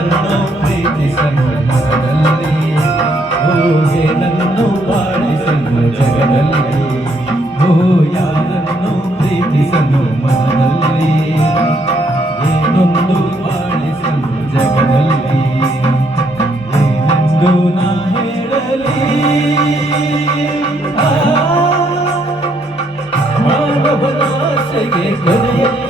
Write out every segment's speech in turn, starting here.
ಯಾರನ್ನು ಪ್ರೀತಿಸಲು ಮನದಲ್ಲಿ ಹೋಗೆ ನನ್ನು ಬಾಳಿಸಲು ಜಗದಲ್ಲಿ ಯಾರನ್ನು ಪ್ರೀತಿಸಲು ಮನದಲ್ಲಿ ಏನೊಂದು ಬಾಳಿಸಲು ಜಗದಲ್ಲಿ ಏನೆಂದು ನಾ ಹೇಳಲಿ ಮಾನವನ ಆಸೆಗೆ ಕೊನೆಯಲ್ಲಿ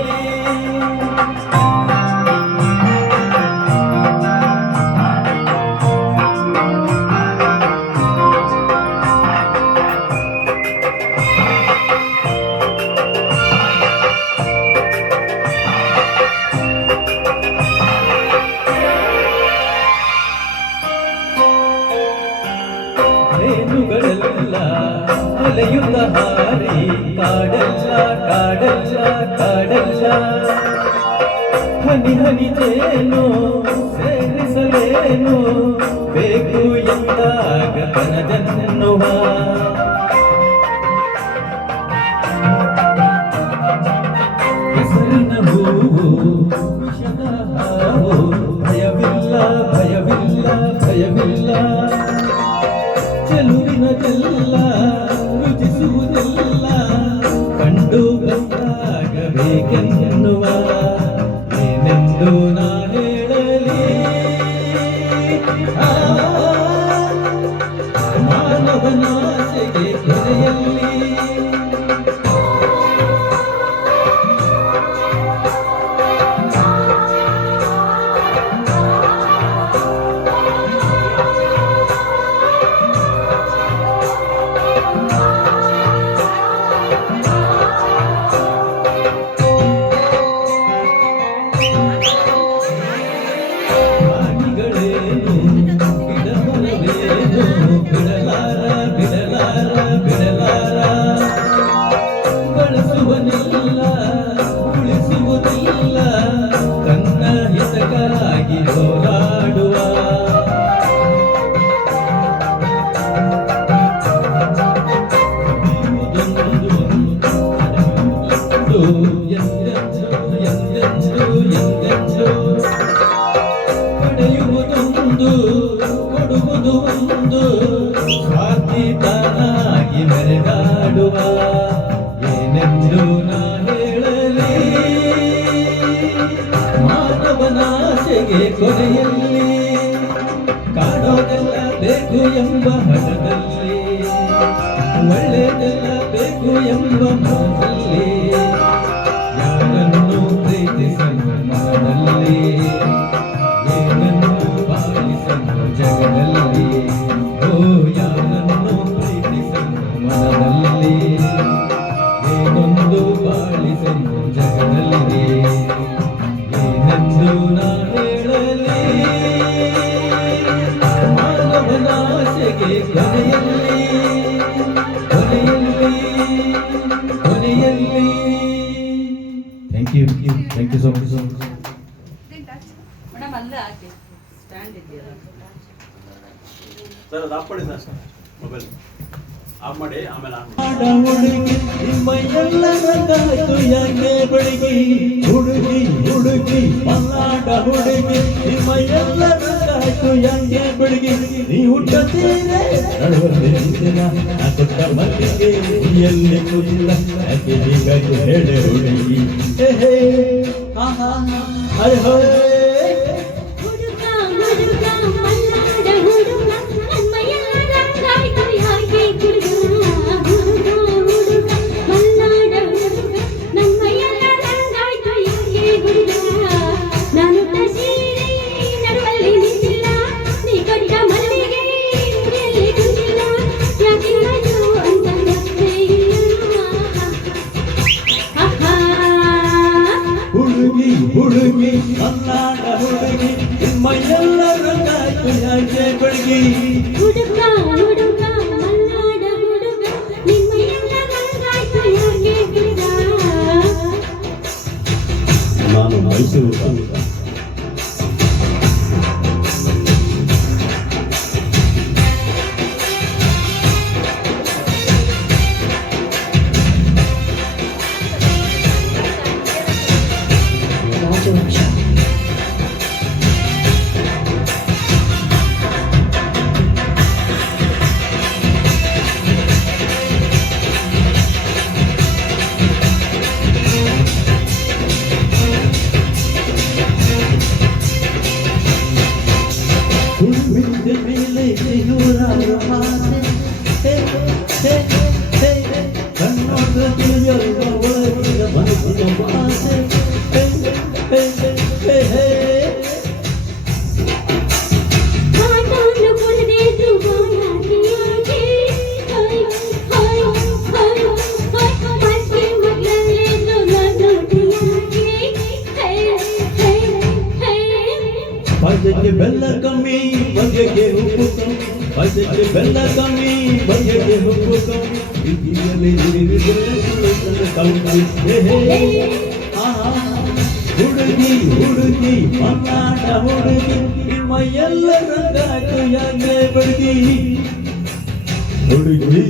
ರೇಣುಗಳೆಲ್ಲ ಅಲೆಯುತ್ತ ಹಾರಿ ಕಾಡಲ್ಲ ಕಾಡಲ್ಲ ಕಾಡಲ್ಲ ಹನಿ ಹನಿ ತೇನು ಸೇರಿಸಲೇನು ಬೇಕು ಎಂದಾಗ ಕನದನ್ನುವ ಹೆಸರಿನ ಹೂವು ವಿಷದ ಹಾವು ಭಯವಿಲ್ಲ ಭಯವಿಲ್ಲ ಭಯವಿಲ್ಲ ಚೆಲುವಿನದೆಲ್ಲ ರುಚಿಸುವುದೆಲ್ಲ ಕಂಡು ಬಂದಾಗಬೇಕೆನ್ನುವ ಏನೆಂದು ನಾ ಹೇಳಲಿ ಮಾನವನಾಸೆಗೆ ಕೊನೆಯಲ್ಲಿ ಬಳಸುವನಿಲ್ಲ ಉಳಿಸುವುದಿಲ್ಲ ತನ್ನ ಹಿತಕ್ಕಾಗಿ ಹೋರಾಡುವ ಪಡೆಯುವುದೊಂದು ಕೊಡುವುದು ಒಂದು ಸ್ವಾರ್ಥಿತನಾಗಿ ಮೆರೆದಾಡುವ ಏನೆಂದು ನಾ ಹೇಳಲಿ ಮಾನವನಾಸೆಗೆ ಕೊನೆಯಲ್ಲಿ ಕಾಣೋದೆಲ್ಲ ಬೇಕು ಎಂಬ ಹಠದಲ್ಲಿ ಒಳ್ಳೆಯದೆಲ್ಲ ಬೇಕು ಎಂಬ ಮನದಲ್ಲಿ ಯಾರನ್ನು ಪ್ರೀತಿಸಲು ಮನದಲ್ಲಿ ಏನನ್ನು ಪಾಲಿಸಲು ಜಗದಲ್ಲಿ ಯಾರನ್ನು ಪ್ರೀತಿಸಲು ಮನದಲ್ಲಿ ಏನೊಂದು ಬಾಳಿಸಲು ಜಗದಲ್ಲಿ ಏನೆಂದು ನಾ ಹೇಳಲಿ ಮಾನವನಾಸೆಗೆ ಕೊನೆಯಲ್ಲಿ ಕೊನೆಯಲ್ಲಿ ಕೊನೆಯಲ್ಲಿ thank you so much madam ಅಲ್ಲೇ ಹಾಕಿ ಸ್ಟ್ಯಾಂಡ್ ಇದೆಯಲ್ಲ ಸರ್ ಅದು ಆಫ್ ಮಾಡಿ ಸರ್ ಮೊಬೈಲ್ ಆಫ್ ಮಾಡಿ ಆಮೇಲೆ ಯಾಕೆ ಬೆಳಗಿ ಹುಡುಗಿ ಹುಡುಗಿ ಮಲ್ನಾಡ ಹುಡುಗಿ ನಿಮ್ಮಯ್ಯಲ್ಲ ರಂಗಾಯ್ತು ಯಾಕೆ ಬೆಳಗಿ ನೀ ಹುಟ್ಟುತ್ತೀರೆ ನಡುವತ್ತಿನ ಕೊಟ್ಟ ಮಲ್ಲಿಗೆ ಎಲ್ಲಿ ಕುಲ್ಲ ಯಾಕೆ ಹೀಗಾಗಿ ಹೇಳೆ ಹುಡುಗಿ ಹೈ ಹೈ ಹುಡುಗಿ ಮಲ್ನಾಡ ಹುಡುಗಿ ನಿಮ್ಮಯ್ಯಲ್ಲ ರಂಗಾಯ್ತು ಯಾಕೆ ಬೆಳಗಿ ಹುಡುಗ ಹುಡುಗ ಮಲ್ನಾಡ ಹುಡುಗ ನಿಮ್ಮಯ್ಯಲ್ಲ ರಂಗಾಯ್ತು ಯಾಕೆ ಹುಡುಗ ನಾನು ಮೈಸೂರು ಪಾಯಸಕ್ಕೆ ಬೆಲ್ಲ ಕಮ್ಮಿ ಬಗೆಗೆ ಉಪ್ಪು ಕಮ್ಮಿ ಪಾಯಸಕ್ಕೆ ಬೆಲ್ಲ ಕಮ್ಮಿ ಬಗೆಗೆ ಉಪ್ಪು ಕಮ್ಮಿ ಪ್ರೀತಿಯಲ್ಲಿ ಹುಡುಗಿ ಹುಡುಗಿ ಮನ್ನಾಡ ಹುಡುಗಿ ನಿಮ್ಮ ಎಲ್ಲ ರಂಗಾಯ್ತು ಯಾಕೆ ಬಡಗಿ ಹುಡುಗಿ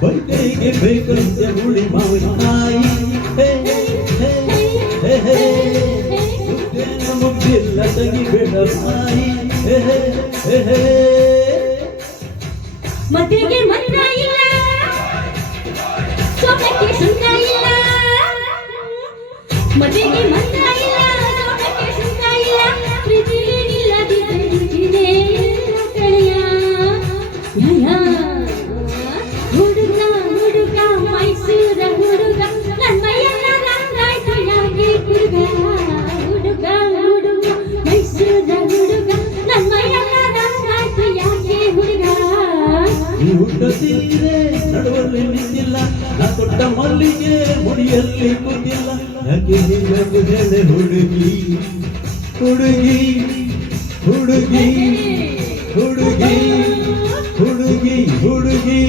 ಬೈಕೈಗೆ ಬೇಕಂತೆ ಹುಳಿ ಮಾವಿನಕಾಯಿ ಮುಗ್ದಿಲ್ಲ ತೆಗಿಬೇಡ ತಾಯಿ ಮದುವೆಗೆ ಮಂತ್ರ ಇಲ್ಲ ಸೋಮಕ್ಕೆ ಸುಂದ ಇಲ್ಲ ಮದುವೆಗೆ ಮಂತ್ರ ಇಲ್ಲ ಸೋಮಕ್ಕೆ ಸುಂದ ಇಲ್ಲ ಪ್ರೀತಿ ಇಲ್ಲದಿದ್ದರೆ ರುಚಿನೇ ಇಲ್ಲ ಕಳೆಯ ಹುಡುಗ ಹುಡುಗ ಮೈಸೂರ ಹುಡುಗ ನನ್ನ ಎಲ್ಲ ರಂಗಾಯ್ತು ಯಾಕೆ ಹುಡುಗ ಹುಡುಗ ಹುಡುಗ ಮೈಸೂರ ಹುಡುಗ ನನ್ನ ಎಲ್ಲ ರಂಗಾಯ್ತು ಯಾಕೆ ಹುಡುಗ ಹುಟ್ಟುತ್ತೀರೆ ನಡುವಲ್ಲಿ ನಿಂತಿಲ್ಲ ನಾ ಕೊಟ್ಟ ಮಲ್ಲಿಗೆ ಮುಡಿಯಲ್ಲಿ ಕೂತಿಲ್ಲ ಯಾಕೆ ನಿಮಗೆ ಹೇಳೆ ಹುಡುಗಿ ಹುಡುಗಿ ಹುಡುಗಿ ಹುಡುಗಿ ಹುಡುಗಿ ಹುಡುಗಿ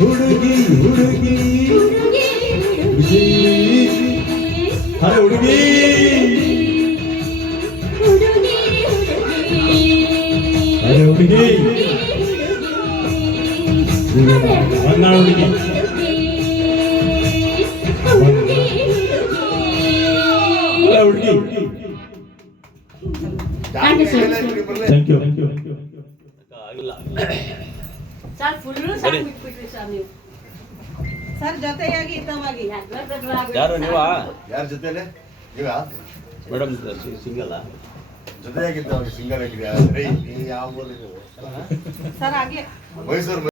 ಹುಡುಗಿ ಹುಡುಗಿ ಅರೆ ಹುಡುಗಿ ಅರೆ ಹುಡುಗಿ ಮನ್ನಾಳ ಹುಡುಗಿ ಅರೆ ಹುಡುಗಿ ಥ್ಯಾಂಕ್ ಯು ಆಗಿಲ್ಲ ಸರ್ ಫುಲ್ಲು ಸಾಕು ಬಿಟ್ಬಿಟ್ರಿ ಸರ್ ನೀವು ಸರ್ ಜೊತೆಯಾಗಿ ಹಿತವಾಗಿ ಯಾರು ನೀವಾ ಯಾರ ಜೊತೆಲೆ ನೀವಾ ಮೇಡಮ್ ಸಿಂಗಲ್ಲ ಜೊತೆಯಾಗಿದ್ದ ಸಿಂಗಲ್ ಆಗಿದೆ ಯಾವ ಊರಿಗೆ ಸರ್ ಆಗ್ಲೇ ಮೈಸೂರು